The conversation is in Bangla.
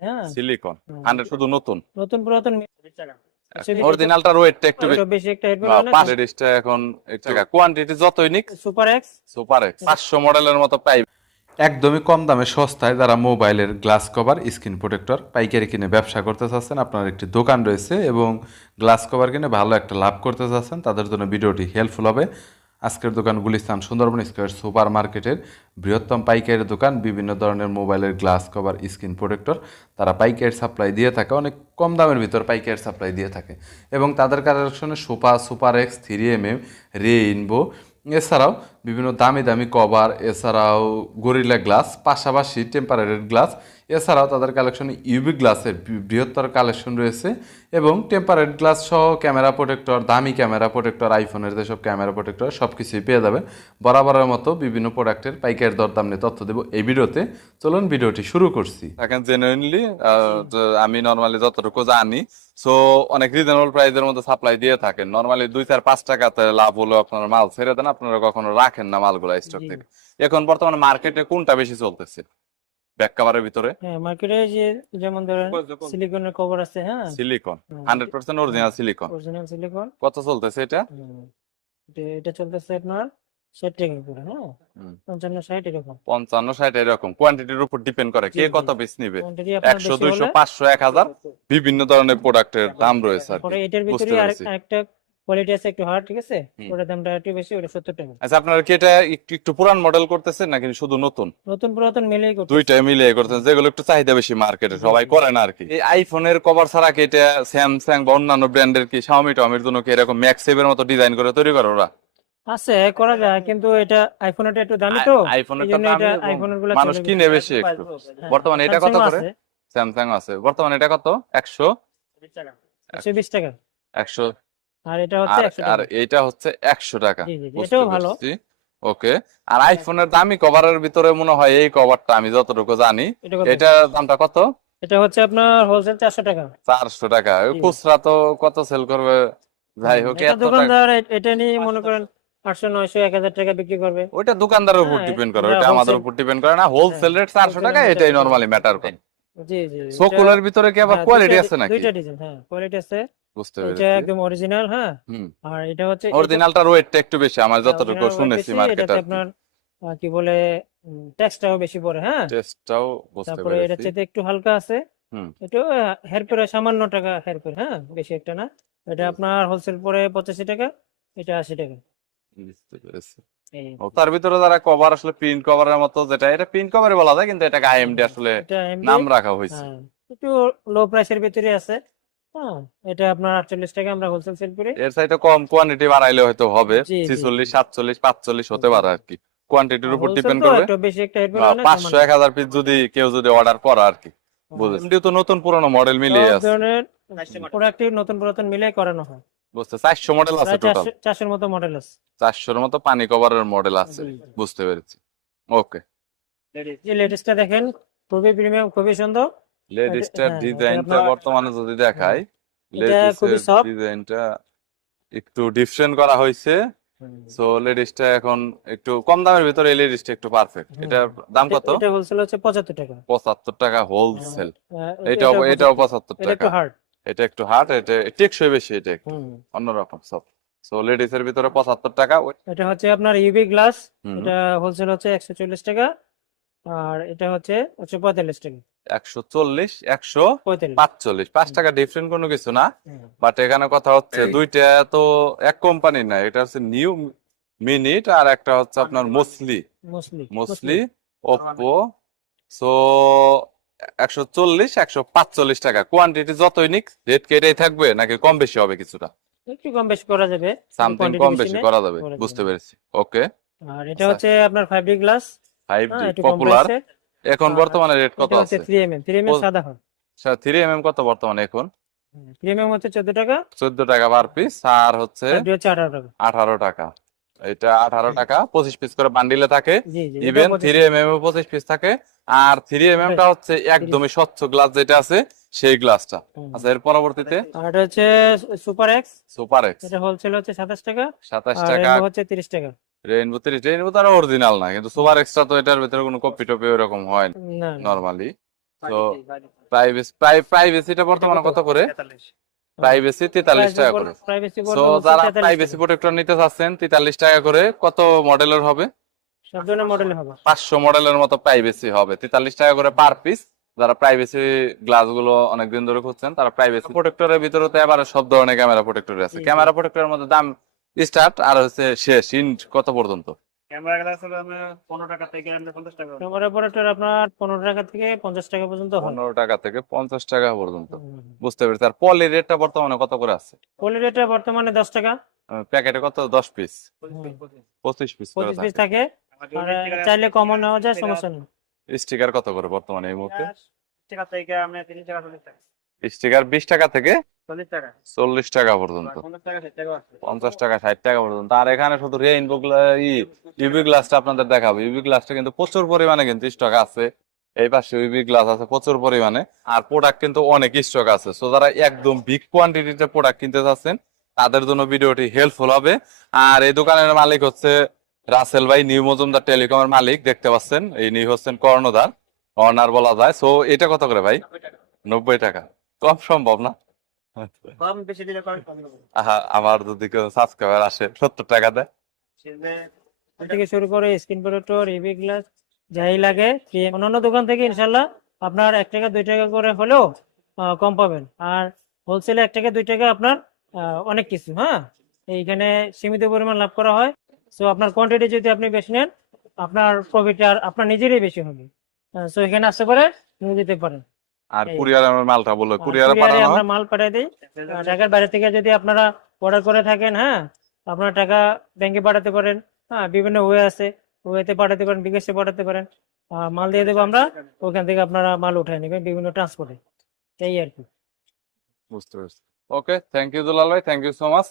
হ্যাঁ। সিলিকন। হান্ড্রেড শুধু নতুন? নতুন পুরাতন আচ্ছা, অরিজিনালটার ওয়েটটা একটু বেশি একটা এখন এক টাকা কোয়ান্টিটি যতই নিক সুপার এক্স সুপার এক্স পাঁচশো মডেলের মতো পাই। একদমই কম দামে সস্তায় যারা মোবাইলের গ্লাস কভার স্ক্রিন প্রোটেক্টর পাইকারি কিনে ব্যবসা করতে চাচ্ছেন আপনার একটি দোকান রয়েছে এবং গ্লাস কভার কিনে ভালো একটা লাভ করতে চাচ্ছেন তাদের জন্য ভিডিওটি হেল্পফুল হবে। আজকের দোকান গুলিস্তান সুন্দরবন স্কোয়ার সুপার মার্কেটের বৃহত্তম পাইকারি দোকান, বিভিন্ন ধরনের মোবাইলের গ্লাস কভার, স্ক্রিন প্রোটেক্টর, তারা পাইকারি সাপ্লাই দিয়ে থাকে, অনেক কম দামের ভিতর পাইকারি সাপ্লাই দিয়ে থাকে। এবং তাদের কালেকশনে সোপা super X, three M M rainbow এছাড়াও বিভিন্ন দামি দামি কভার, এছাড়াও গরিলা গ্লাস, পাশাপাশি টেম্পারেটেড গ্লাস, এছাড়াও তাদের কালেকশনে ইউবি গ্লাসের বৃহত্তর কালেকশন রয়েছে এবং টেম্পারেট গ্লাস সহ ক্যামেরা প্রোটেক্টর, দামি ক্যামেরা প্রোটেক্টর, আইফোনের যেসব ক্যামেরা প্রোটেক্টর সব কিছুই পেয়ে যাবেন। বরাবরের মতো বিভিন্ন প্রোডাক্টের পাইকারি দরদাম নিয়ে তথ্য দেবো এই ভিডিওতে। চলুন ভিডিওটি শুরু করছি। এখন জেনুইনলি আমি নর্মালি যতটুকু জানি সো অনেক রিজনেবল প্রাইসের মধ্যে সাপ্লাই দিয়ে থাকেন। নর্মালি দুই চার পাঁচ টাকাতে লাভ হলো আপনারা মাল ছেড়ে দেন, আপনারা কখনো রাখেন না মালগুলো স্টক থেকে। এখন বর্তমানে মার্কেটে কোনটা বেশি চলতেছে? ব্যাক কাভারের ভিতরে? হ্যাঁ মার্কেটে যে যেমন ধরেন সিলিকনের কভার আছে হ্যাঁ? সিলিকন হুম। Hundred percent original silicone original silicone কত চলতেছে এটা? এটা চলতেছে আপনার ষাট টাকা করে হুম। পঞ্চান্ন ষাট এরকম। পঞ্চান্ন ষাট এরকম। কোয়ান্টিটির উপর ডিপেন্ড করে কে জি, জি, কত জি। পিস নিবে। একশো দুইশো পাঁচশো এক হাজার। বিভিন্ন ধরনের প্রোডাক্টের দাম রয়েছে। এটার ভিতরে একটা কোয়ালিটি আছে একটু হার্ড ঠিক আছে? ওটার দামটা একটু বেশি ওটা সত্তর টাকা। আচ্ছা আপনারা কি এটা একটু একটু পুরান মডেল করতেছেন নাকি শুধু নতুন? নতুন পুরাতন মিলেই দুইটাই মিলিয়ে করতেছেন যেগুলো একটু চাহিদা বেশি মার্কেটে সবাই করে না আর কি এই আইফোনের কভার ছাড়া কি এটা স্যামসাং বা অন্যান্য ব্র্যান্ডের কি শাওমি টাওমির জন্য কি এরকম ম্যাক্সেভের মতো ডিজাইন করে তৈরি করে ওরা? আছে করা যায় কিন্তু এটা আইফোনটা একটু দামি তো। এটা আইফোনেরগুলো মানুষ কিনে বেশি একটু। বর্তমানে এটা কত করে? স্যামসাং আছে। বর্তমানে এটা কত? একশো একশো বিশ টাকা। একশো আর এটা হচ্ছে আর একশো আর টাকা এইটা হচ্ছে একশো টাকা। জি জি জি, এটাও ভালো। ওকে। আর আইফোনের দামি কভারের ভিতরে মনে হয় এই কভারটা আমি যতটুকু জানি এটা এটার দামটা কত? এটা হচ্ছে আপনার হোলসেল চারশো টাকা। চারশো টাকা। খুচরা তো কত সেল করবে? যাই হোক এটা এত দোকানদার এটা নিয়ে মনে করেন আটশো নয়শো এক হাজার টাকা বিক্রি করবে। ওইটা দোকানদারের উপর হ্যাঁ, ডিপেন্ড করে। এটা ওইটা আমাদের উপর ডিপেন্ড করে না। হোলসেল রেট চারশো wholesale টাকা এটাই নরমালি ম্যাটার করে। জি জি এটা- ভিতরে কি আবার হ্যাঁ, কোয়ালিটি আছে নাকি? দুইটা ডিজাইন হ্যাঁ কোয়ালিটি আছে। বুঝতে এটা একদম অরিজিনাল হ্যাঁ? আর এটা হচ্ছে অরিজিনালটার ওয়েটটা একটু বেশি আমার যতটুকু শুনেছি মার্কেটে আপনার কি বলে ট্যাক্সটাও বেশি পড়ে হ্যাঁ? টেস্টটাও বুঝতে তারপরে এটা পেরেছি। চেয়ে একটু হালকা আছে। এটা হেয়ার সামান্য টাকা হেয়ার হ্যাঁ? বেশি একটা না। এটা আপনার হোলসেল পরে পঁচাশি টাকা এটা আশি টাকা। বুঝতে পেরেছি। তার ভিতরে যারা কভার আসলে প্রিন্ট কভারের মতো যেটা এটা প্রিন্ট কভারই বলা যায় কিন্তু এটাকে আইএমডি আসলে নাম রাখা হয়েছে। হ্যাঁ একটু লো প্রাইসের ভিতরে আছে। এটা আপনার আটচল্লিশ টাকা আমরা হোলসেল সেল করি এর চাইতে কম কোয়ান্টিটি বাড়াইলে হয়তো হবে। জি, জি, ছিচল্লিশ জি। সাতচল্লিশ পাঁচচল্লিশ হতে পারে আর কি। কোয়ান্টিটির উপর ডিপেন্ড করবে। একটু বেশি একটা হেড বা পাঁচশো এক হাজার পিস যদি কেউ যদি অর্ডার করে আর কি। এমনিও তো নতুন পুরনো মডেল মিলিয়ে আছে। ধরনের প্রোডাক্ট নতুন পুরাতন মিলে করানো হয়। বুঝতে চারশো মডেল আছে টোটাল চারশো- চারশোর মতো মডেল আছে। চারশোর মতো পানি কভারের মডেল আছে। বুঝতে পেরেছি। ওকে লেটেস্টটা দেখেন। খুবই প্রিমিয়াম খুবই সুন্দর। লেডিসটার হ্যাঁ, ডিজাইনটা বর্তমানে যদি দেখাই এটা ডিজাইনটা একটু ডিফারেন্ট করা হয়েছে। সো লেডিসটা এখন একটু কম দামের ভিতরে এই লেডিসটা একটু পারফেক্ট। এটার দাম কত? এটা হোলসেল হচ্ছে পঁচাত্তর টাকা। পঁচাত্তর টাকা হোলসেল হ্যাঁ, এটাও পঁচাত্তর এটা একটু টাকা। হার্ড এটা একটু হার্ড এটা টেকসই বেশি এটা একটু। অন্যরকম সব সো লেডিস এর ভিতরে পঁচাত্তর টাকা। ওই- এটা হচ্ছে আপনার ইউবি গ্লাস হুম, এটা হোলসেল হচ্ছে একশো চল্লিশ টাকা। আর এটা হচ্ছে একশো পঁয়তাল্লিশ টাকা। একশো চল্লিশ একশো পাঁচচল্লিশ। পাঁচ টাকা ডিফারেন্ট কোনো কিছু না বাট এখানে কথা হচ্ছে দুইটা তো এক কোম্পানি না এটা হচ্ছে নিউ মিনিট আর একটা হচ্ছে আপনার মসলি মুসলি মসলি সো একশো চল্লিশ একশো পাঁচচল্লিশ টাকা। কোয়ান্টিটি যতই নিক রেট কি এটাই থাকবে নাকি কম বেশি হবে কিছুটা? একটু কম বেশি করা যাবে। সামথিং কম বেশি করা যাবে। বুঝতে পেরেছি। ওকে আর এটা হচ্ছে আপনার five D glass five D popular এখন বর্তমানে রেট কত আছে? Three M M three M M ও- সাদা হয় থ্রি এম এম কত বর্তমানে এখন? থ্রি এম এম হচ্ছে চোদ্দ টাকা। চোদ্দ টাকা পার পিস আর হচ্ছে ফাইভ ডি হচ্ছে আঠারো টাকা। আঠারো টাকা। এটা আঠারো টাকা পঁচিশ পিস করে বান্ডিলে থাকে। জি জি ইভেন থ্রি এম এম পঁচিশ পিস থাকে। আর থ্রি এম এম টা হচ্ছে একদমই স্বচ্ছ গ্লাস যেটা আছে সেই গ্লাসটা আচ্ছা এর পরবর্তীতে? এটা হচ্ছে সুপার এক্স সুপার এক্স এটা হোলসেল হচ্ছে সাতাশ টাকা। সাতাশ আর টাকা। রেনবো হচ্ছে তিরিশ টাকা। রেইনবো তিরিশ রেইনবো তো অরিজিনাল না কিন্তু সুপার এক্সট্রা তো এটার ভিতরে কোনো কপি টপি ওরকম হয় না না। নর্মালি তো প্রাইভেসি প্রাইভেসিটা বর্তমানে কত করে? প্রাইভেসি তেতাল্লিশ টাকা করে। তো যারা প্রাইভেসি প্রোটেক্টর নিতে চাচ্ছেন তেতাল্লিশ টাকা করে কত মডেলের হবে? সব ধরনের মডেল হবে। পাঁচশো মডেলের মতো প্রাইভেসি হবে। তেতাল্লিশ টাকা করে পার পিস যারা প্রাইভেসি গ্লাসগুলো অনেকদিন ধরে খুঁজছেন তারা প্রাইভেসি প্রোটেক্টরের ভিতরে তো এবারে সব ধরনের ক্যামেরা প্রোটেক্টর আছে। ক্যামেরা প্রোটেক্টরের মধ্যে দাম স্টার্ট আর হচ্ছে শেষ ইন্ড কত পর্যন্ত? ক্যামেরা গ্লাস হলো আমরা পনেরো টাকা থেকে আমরা পঞ্চাশ টাকা। ক্যামেরা অপারেটর আপনার পনেরো টাকা থেকে পঞ্চাশ টাকা পর্যন্ত হয়। পনেরো টাকা থেকে পঞ্চাশ টাকা পর্যন্ত। বুঝতে পেরেছি। আর পলি রেটটা বর্তমানে কত করে আছে? পলি রেটটা বর্তমানে দশ টাকা। প্যাকেটে কত? দশ পিস পঁচিশ পিস করে পঁচিশ পিস থাকে। চাইলে কমও নেওয়া যায় সমস্যা নেই। স্টিকার কত করে বর্তমানে এই মুহূর্তে? টাকা থেকে আমরা তিরিশ টাকা চল্লিশ টাকা। স্টিকার বিশ টাকা থেকে চল্লিশ টাকা। পর্যন্ত। পঞ্চাশ টাকা ষাট টাকা পর্যন্ত। আর এখানে শুধু রেইনবো ইউভি গ্লাসটা আপনাদের দেখাবো। ইউভি গ্লাসটা কিন্তু প্রচুর পরিমাণে কিন্তু স্টক আছে। এই পাশে ইউভি গ্লাস আছে প্রচুর পরিমাণে। আর প্রোডাক্ট কিন্তু অনেক স্টক আছে। সো যারা একদম বিগ কোয়ান্টিটিতে প্রোডাক্ট কিনতে চাচ্ছেন তাদের জন্য ভিডিওটি হেল্পফুল হবে। আর এই দোকানের মালিক হচ্ছে রাসেল ভাই নিউ মজুমদার টেলিকমের মালিক। দেখতে পাচ্ছেন? এই নিউ হচ্ছেন কর্ণধার। অনার বলা যায়। সো এটা কত করে ভাই? নব্বই টাকা। কম সম্ভব না? আমার যদি সাবস্ক্রাইবার আসে সত্তর টাকা দেয়। থেকে শুরু করে স্ক্রিন প্রোটেক্টর ইভি গ্লাস যাই লাগে অন্যান্য দোকান থেকে ইনশাল্লাহ আপনার এক টাকা দুই টাকা করে হলেও কম পাবেন। আর হোলসেলে এক টাকা দুই টাকা আপনার আহ, অনেক কিছু হ্যাঁ? এইখানে সীমিত পরিমাণ লাভ করা হয়। সো আপনার কোয়ান্টিটি যদি আপনি বেশি নেন আপনার প্রফিট আর আপনার নিজেরই বেশি হবে। সো এখানে আসতে পারে নিয়ে যেতে পারেন। আর। কুরিয়ার মালটা বলল আর পাঠানো। আমরা মাল পাঠিয়ে দিই। ঢাকার বাইরে থেকে যদি আপনারা অর্ডার করে থাকেন হ্যাঁ আপনার টাকা ব্যাংকে পাঠাতে পারেন। হ্যাঁ বিভিন্ন ওয়ে আছে। ওয়েতে পাঠাতে পারেন বিকাশে পাঠাতে পারেন। মাল দিয়ে দেবো আমরা ওখান থেকে আপনারা মাল উঠায় নেবেন বিভিন্ন ট্রান্সপোর্টে এই আর কি। বুঝতে পারছি। ওকে থ্যাংক ইউ দুলাল ভাই থ্যাংক ইউ সো মাচ